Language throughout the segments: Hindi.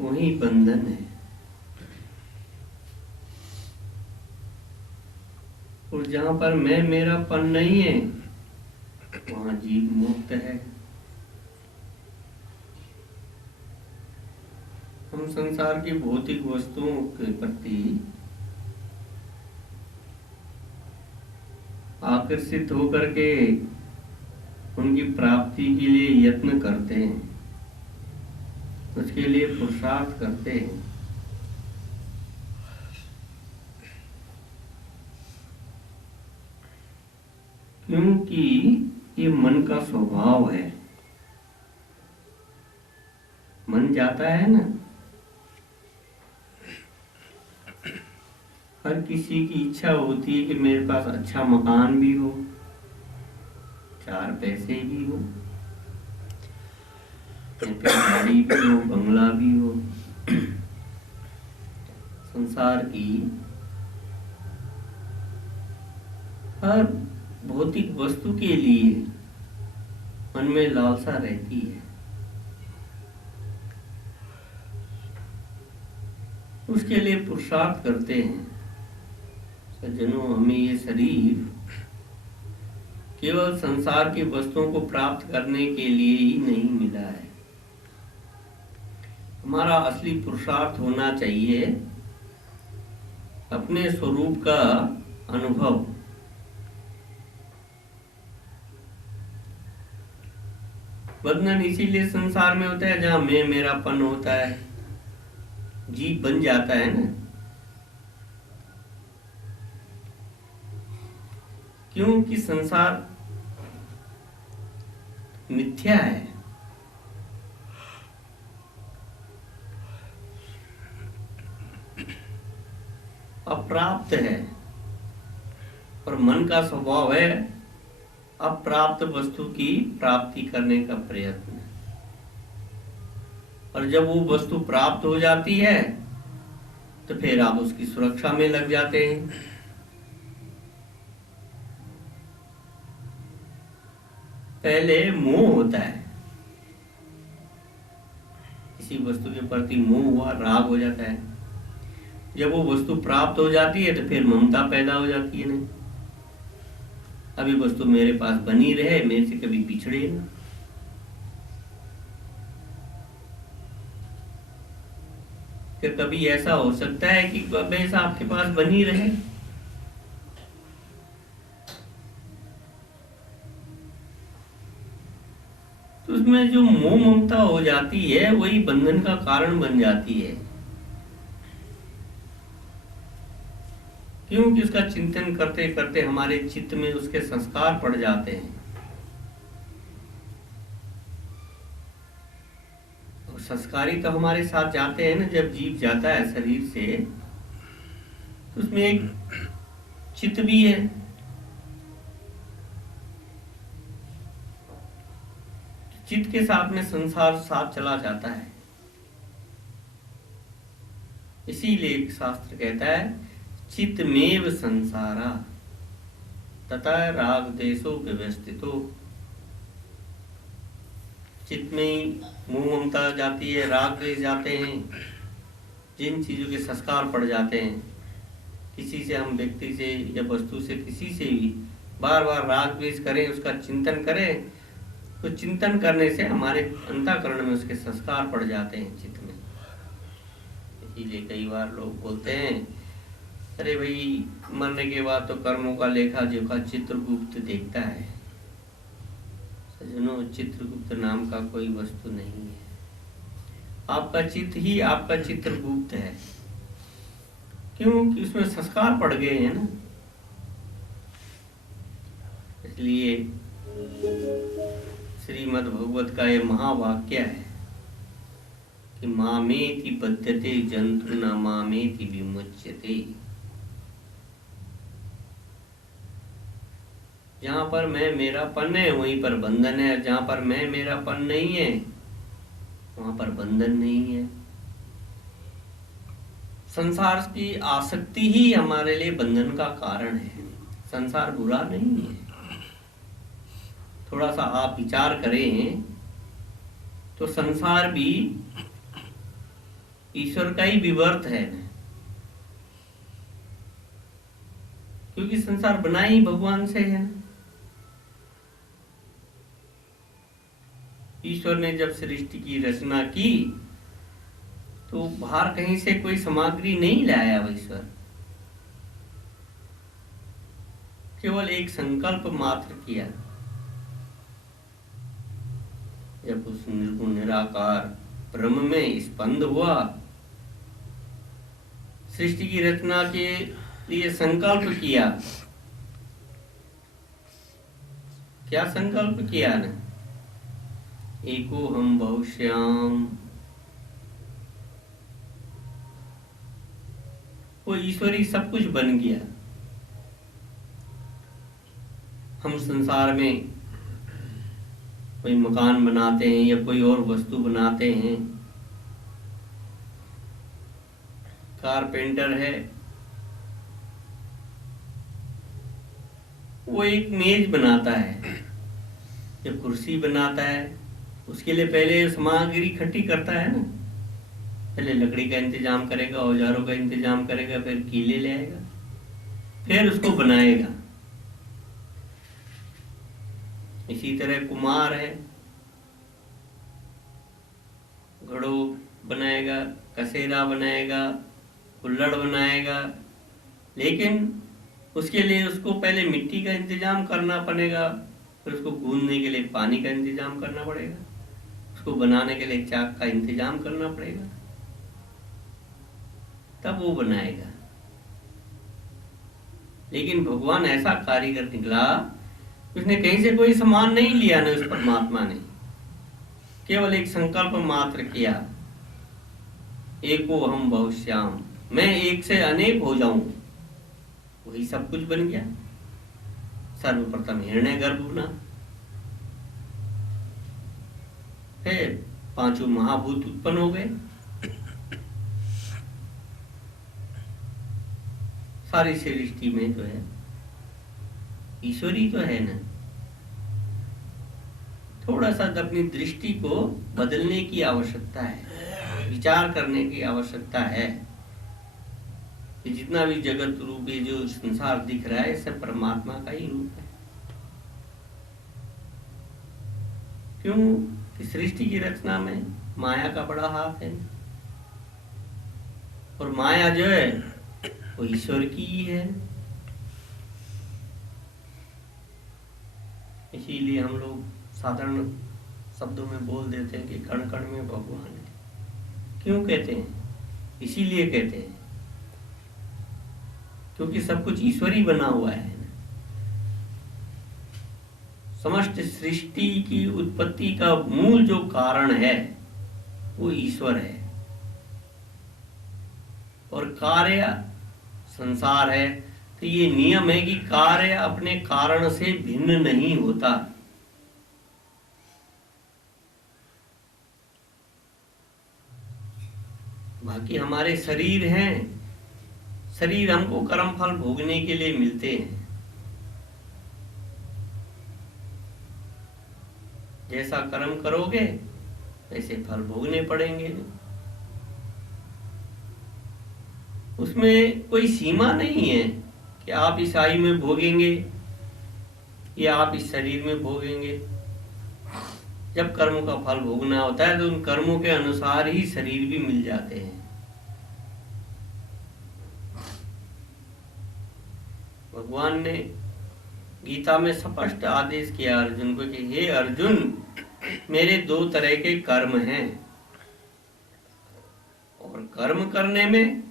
वही बंधन है। और जहां पर मैं मेरापन नहीं है वहां जीव मुक्त है। हम संसार की भौतिक वस्तुओं के प्रति आकर्षित होकर के उनकी प्राप्ति के लिए यत्न करते हैं, उसके लिए पुरुषार्थ करते हैं। क्योंकि ये मन का स्वभाव है। मन जाता है ना, हर किसी की इच्छा होती है कि मेरे पास अच्छा मकान भी हो, 4 पैसे भी हो, गाड़ी भी हो, बंगला भी हो। संसार की हर भौतिक वस्तु के लिए मन में लालसा रहती है। उसके लिए पुरुषार्थ करते हैं। सज्जनों, हमें ये शरीर केवल संसार की वस्तुओं को प्राप्त करने के लिए ही नहीं मिला है। हमारा असली पुरुषार्थ होना चाहिए अपने स्वरूप का अनुभव। बंधन इसीलिए संसार में होता है जहां मैं मेरापन होता है, जीव बन जाता है ना। क्योंकि संसार मिथ्या है, अप्राप्त है, और मन का स्वभाव है अप्राप्त वस्तु की प्राप्ति करने का प्रयत्न। और जब वो वस्तु प्राप्त हो जाती है तो फिर आप उसकी सुरक्षा में लग जाते हैं। पहले मोह होता है, किसी वस्तु के प्रति मोह हुआ, राग हो जाता है। जब वो वस्तु प्राप्त हो जाती है तो फिर ममता पैदा हो जाती है। नहीं, अभी वस्तु मेरे पास बनी रहे, मेरे से कभी बिछड़े ना। फिर कभी ऐसा हो सकता है कि हमेशा आपके पास बनी रहे। तो उसमें जो मोह ममता हो जाती है वही बंधन का कारण बन जाती है। क्योंकि उसका चिंतन करते करते हमारे चित्त में उसके संस्कार पड़ जाते हैं। और संस्कारी तो हमारे साथ जाते हैं ना। जब जीव जाता है शरीर से तो उसमें एक चित्त भी है। चित्त के साथ में संसार साथ चला जाता है। इसीलिए एक शास्त्र कहता है चित्तमेव संसारा तथा राग देशो व्यवस्थितो। चित्त में मोह ममता जाती है, राग देश जाते हैं। जिन चीजों के संस्कार पड़ जाते हैं, किसी से हम व्यक्ति से या वस्तु से किसी से भी बार बार राग द्वेष करें, उसका चिंतन करें, तो चिंतन करने से हमारे अंतःकरण में उसके संस्कार पड़ जाते हैं चित्त में। इसीलिए कई बार लोग बोलते हैं अरे भाई मरने के बाद तो कर्मों का लेखा जोखा चित्रगुप्त देखता है। सज्जनों, चित्रगुप्त नाम का कोई वस्तु नहीं है। आपका चित्त ही आपका चित्रगुप्त है। क्योंकि उसमें संस्कार पड़ गए हैं ना। इसलिए श्रीमद् भगवत का ये महावाक्य है कि मामेति बध्यते जंतु न मामेति विमुच्यते। जहां पर मैं मेरापन है वहीं पर बंधन है, जहां पर मैं मेरापन नहीं है वहां पर बंधन नहीं है। संसार की आसक्ति ही हमारे लिए बंधन का कारण है। संसार बुरा नहीं है। थोड़ा सा आप विचार करें तो संसार भी ईश्वर का ही विवर्त है ना, क्योंकि संसार बना ही भगवान से है। ईश्वर ने जब सृष्टि की रचना की तो बाहर कहीं से कोई सामग्री नहीं लाया वो ईश्वर, केवल एक संकल्प मात्र किया। जब उस निर्गुण निराकार ब्रह्म में स्पंद हुआ, सृष्टि की रचना के लिए संकल्प किया। क्या संकल्प किया ना? एको हम बहुश्याम। वो ईश्वरी सब कुछ बन गया। हम संसार में कोई मकान बनाते हैं या कोई और वस्तु बनाते हैं, कारपेंटर है, वो एक मेज बनाता है या कुर्सी बनाता है, उसके लिए पहले सामग्री इकट्ठी करता है ना। पहले लकड़ी का इंतजाम करेगा, औजारों का इंतजाम करेगा, फिर कीले ले आएगा, फिर उसको बनाएगा। इसी तरह कुम्हार है, घड़ो बनाएगा, कसेरा बनाएगा, कुल्हड़ बनाएगा, लेकिन उसके लिए उसको पहले मिट्टी का इंतजाम करना पड़ेगा, फिर उसको गूंदने के लिए पानी का इंतजाम करना पड़ेगा, उसको बनाने के लिए चाक का इंतजाम करना पड़ेगा, तब वो बनाएगा। लेकिन भगवान ऐसा कारीगर निकला, उसने कहीं से कोई सामान नहीं लिया ना, उस परमात्मा ने केवल एक संकल्प मात्र किया, एको हम बहुश्याम, मैं एक से अनेक हो जाऊं, वही सब कुछ बन गया। सर्वप्रथम हिरण्य गर्भ बना, फिर पांचों महाभूत उत्पन्न हो गए, सारी सृष्टि में जो है ईश्वरी तो है ना। थोड़ा सा अपनी दृष्टि को बदलने की आवश्यकता है, विचार करने की आवश्यकता है कि जितना भी जगत रूप है, जो संसार दिख रहा है, सब परमात्मा का ही रूप है। क्यों कि सृष्टि की रचना में माया का बड़ा हाथ है, और माया जो है वो ईश्वर की ही है। इसीलिए हम लोग साधारण शब्दों में बोल देते हैं कि कण कण में भगवान है। क्यों कहते हैं? इसीलिए कहते हैं क्योंकि सब कुछ ईश्वरी बना हुआ है। समस्त सृष्टि की उत्पत्ति का मूल जो कारण है वो ईश्वर है, और कार्य संसार है। तो ये नियम है कि कार्य अपने कारण से भिन्न नहीं होता। बाकी हमारे शरीर हैं, शरीर हमको कर्म फल भोगने के लिए मिलते हैं। जैसा कर्म करोगे वैसे फल भोगने पड़ेंगे। उसमें कोई सीमा नहीं है कि आप इस आयु में भोगेंगे या आप इस शरीर में भोगेंगे। जब कर्मों का फल भोगना होता है तो उन कर्मों के अनुसार ही शरीर भी मिल जाते हैं। भगवान ने गीता में स्पष्ट आदेश किया अर्जुन को कि हे अर्जुन, मेरे दो तरह के कर्म हैं, और कर्म करने में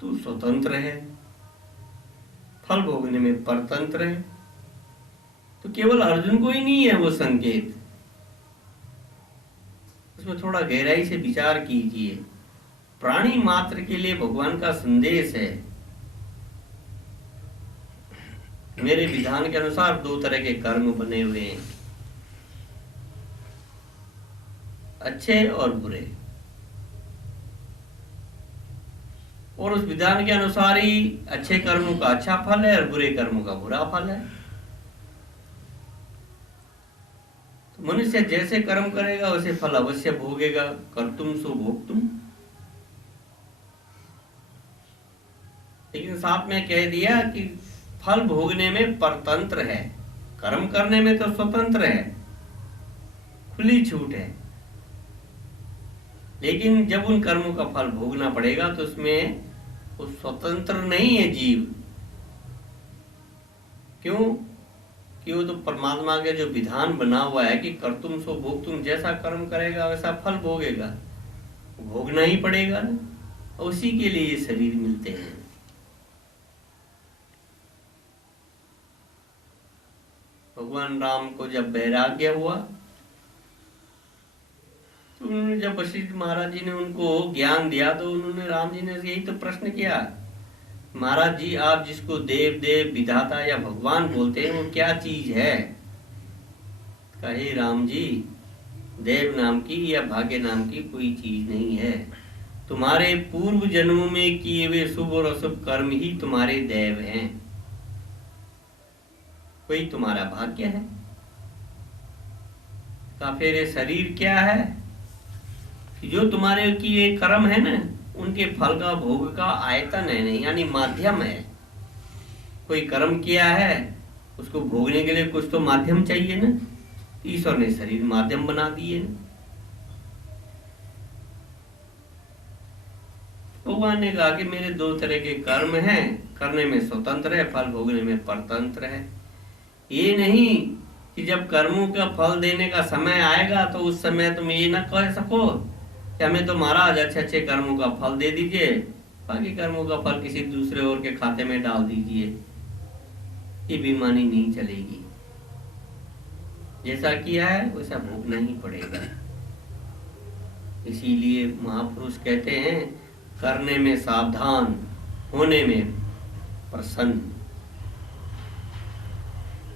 तू स्वतंत्र है, फल भोगने में परतंत्र है। तो केवल अर्जुन को ही नहीं है वो संकेत, उसमें थोड़ा गहराई से विचार कीजिए। प्राणी मात्र के लिए भगवान का संदेश है, मेरे विधान के अनुसार दो तरह के कर्म बने हुए हैं, अच्छे और बुरे, और उस विधान के अनुसार ही अच्छे कर्मों का अच्छा फल है और बुरे कर्मों का बुरा फल है। तो मनुष्य जैसे कर्म करेगा वैसे फल अवश्य भोगेगा। कर्तुम सो भोक्तुम। लेकिन साथ में कह दिया कि फल भोगने में परतंत्र है, कर्म करने में तो स्वतंत्र है, खुली छूट है। लेकिन जब उन कर्मों का फल भोगना पड़ेगा तो उसमें वो स्वतंत्र नहीं है जीव। क्यों? कि वो तो परमात्मा के जो विधान बना हुआ है कि कर्तुम सो भोक्तुम, जैसा कर्म करेगा वैसा फल भोगेगा, भोगना ही पड़ेगा ना। उसी के लिए ये शरीर मिलते हैं। भगवान राम को जब वैराग्य हुआ तो उन्होंने, जब वशिष्ठ महाराज जी ने उनको ज्ञान दिया तो उन्होंने, राम जी ने यही तो प्रश्न किया, महाराज जी आप जिसको देव देव विधाता या भगवान बोलते हैं वो क्या चीज है? कहे राम जी, देव नाम की या भाग्य नाम की कोई चीज नहीं है। तुम्हारे पूर्व जन्मों में किए हुए शुभ और अशुभ कर्म ही तुम्हारे देव हैं, वही तुम्हारा भाग्य है। का फिर ये शरीर क्या है कि जो तुम्हारे किए कर्म है ना, उनके फल का भोग का आयतन है नहीं, यानी माध्यम है। कोई कर्म किया है उसको भोगने के लिए कुछ तो माध्यम चाहिए ना। ईश्वर ने शरीर माध्यम बना दिए। भगवान ने कहा कि मेरे दो तरह के कर्म हैं, करने में स्वतंत्र है, फल भोगने में परतंत्र है। ये नहीं कि जब कर्मों का फल देने का समय आएगा तो उस समय तुम ये ना कह सको कि हमें तो महाराज अच्छे अच्छे कर्मों का फल दे दीजिए, बाकी कर्मों का फल किसी दूसरे और के खाते में डाल दीजिए। ये बेईमानी नहीं चलेगी। जैसा किया है वैसा भोगना ही पड़ेगा। इसीलिए महापुरुष कहते हैं, करने में सावधान, होने में प्रसन्न।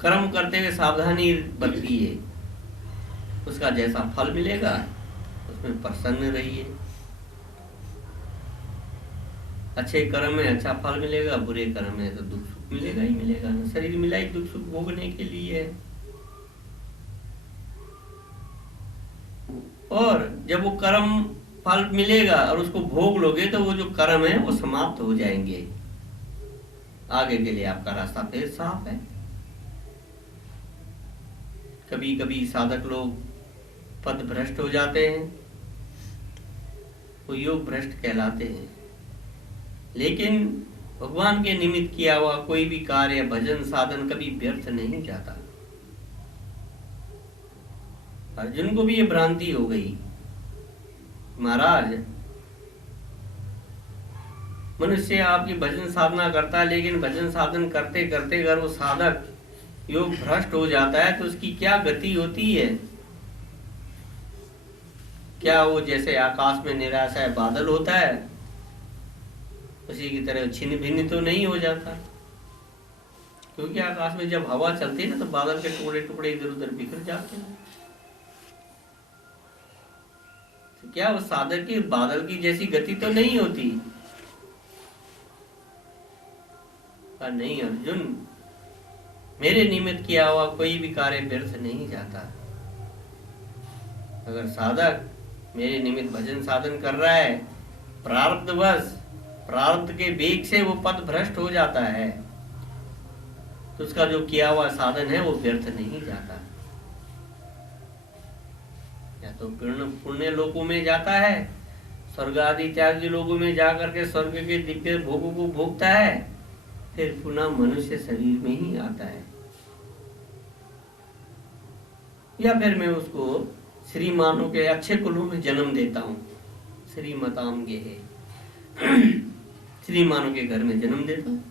कर्म करते हुए सावधानी बरतिए, उसका जैसा फल मिलेगा उसमें प्रसन्न रहिए। अच्छे कर्म में अच्छा फल मिलेगा, बुरे कर्म में तो दुख सुख मिलेगा ही मिलेगा। शरीर मिला ही दुख सुख भोगने के लिए है। और जब वो कर्म फल मिलेगा और उसको भोग लोगे तो वो जो कर्म है वो समाप्त हो जाएंगे। आगे के लिए आपका रास्ता फिर साफ है। कभी कभी साधक लोग पद भ्रष्ट हो जाते हैं, वो योग भ्रष्ट कहलाते हैं। लेकिन भगवान के निमित्त किया हुआ कोई भी कार्य, भजन, साधन कभी व्यर्थ नहीं जाता। अर्जुन को भी ये भ्रांति हो गई, महाराज मनुष्य आपकी भजन साधना करता है, लेकिन भजन साधन करते करते अगर वो साधक योग भ्रष्ट हो जाता है तो उसकी क्या गति होती है? क्या वो जैसे आकाश में निराशा बादल होता है उसी की तरह छिन्न भिन्न तो नहीं हो जाता? क्योंकि आकाश में जब हवा चलती है ना तो बादल के टुकड़े टुकड़े इधर उधर बिखर जाते हैं। तो क्या उस साधक की बादल की जैसी गति तो नहीं होती? नहीं अर्जुन, मेरे निमित्त किया हुआ कोई भी कार्य व्यर्थ नहीं जाता। अगर साधक मेरे निमित्त भजन साधन कर रहा है, प्रारब्धवश, प्रारब्ध के वेग से वो पद भ्रष्ट हो जाता है, तो उसका जो किया हुआ साधन है वो व्यर्थ नहीं जाता। या तो पुण्य लोकों में जाता है, स्वर्ग आदि इत्यादि लोगों में जाकर के स्वर्ग के दिव्य भोगों को भोगता है, फिर पुनः मनुष्य शरीर में ही आता है। या फिर मैं उसको श्रीमानों के अच्छे कुलों में जन्म देता हूँ, श्रीमताम गे है, श्रीमानों के घर में जन्म देता हूँ।